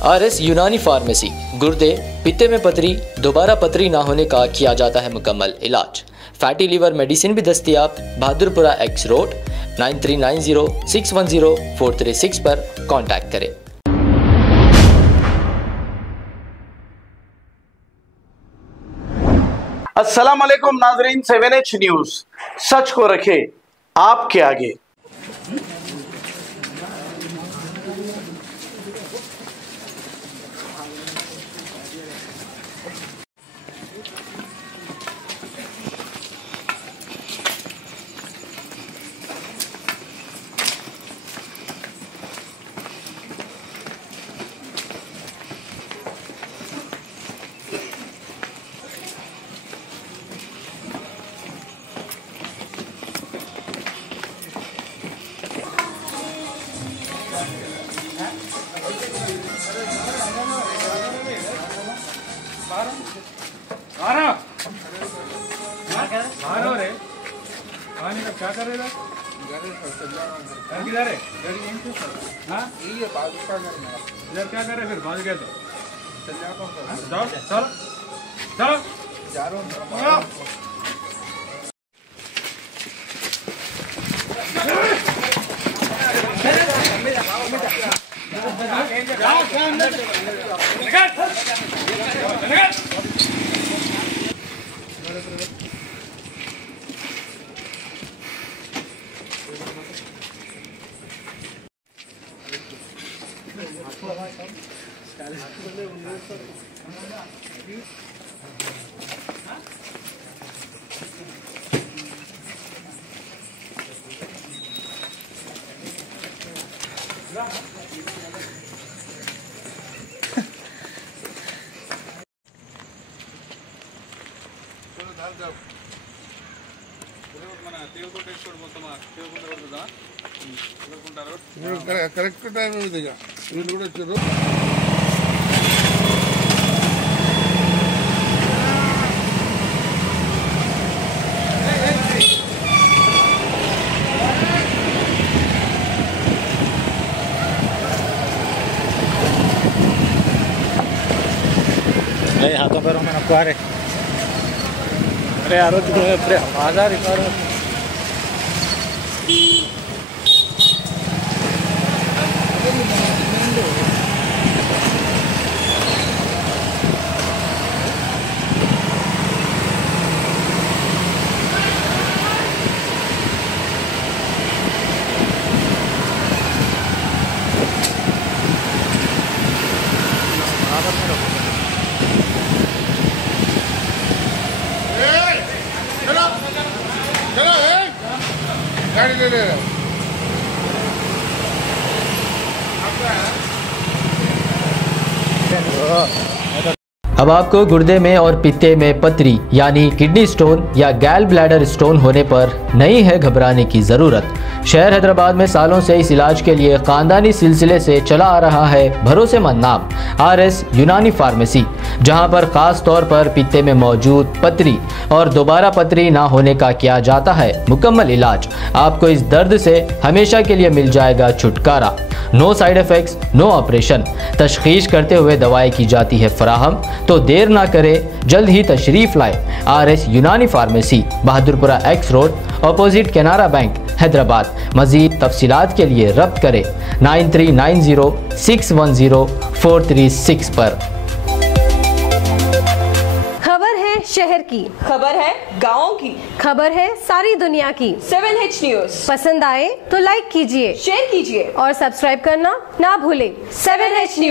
RS यूनानी pharmacy, गुर्दे, पित्ते में पथरी, दोबारा पथरी ना होने का किया जाता है मुकम्मल इलाज। फैटी लीवर मेडिसिन भी दस्तयाब। बहादुरपुरा X रोड 9390610436 पर कांटेक्ट करें। अस्सलाम वालेकुम नाजरीन, 7H न्यूज सच को रखे आपके आगे। क्या कर रहे किधर है? हाँ इधर क्या कर रहे फिर? भाग गए तो चलो चलो चलो जा रहा हूँ। కరెక్ట్ టైం ఇదిగా వీళ్ళు కూడా వచ్చారు. हाथों पैरों में नपका रहे। अरे यार आवाज़ आ रही है। गाड़ी ले ले अब आपको गुर्दे में और पित्ते में पथरी यानी किडनी स्टोन या गैल ब्लैडर स्टोन होने पर नहीं है घबराने की ज़रूरत। शहर हैदराबाद में सालों से इस इलाज के लिए ख़ानदानी सिलसिले से चला आ रहा है भरोसेमंद नाम RS यूनानी फार्मेसी, जहां पर ख़ास तौर पर पित्ते में मौजूद पथरी और दोबारा पथरी ना होने का किया जाता है मुकम्मल इलाज। आपको इस दर्द से हमेशा के लिए मिल जाएगा छुटकारा। No side effects, no operation. तशखीस करते हुए दवाएं की जाती है फराहम। तो देर ना करें, जल्द ही तशरीफ लाए RS यूनानी pharmacy, Bahadurpura X road, opposite Canara bank, Hyderabad. मज़ीद तफसीलात के लिए रब्त करें 9390610436 पर। खबर है शहर की, खबर है गाँव की, खबर है सारी दुनिया की। 7H न्यूज पसंद आए तो लाइक कीजिए, शेयर कीजिए और सब्सक्राइब करना ना भूलें। 7H news.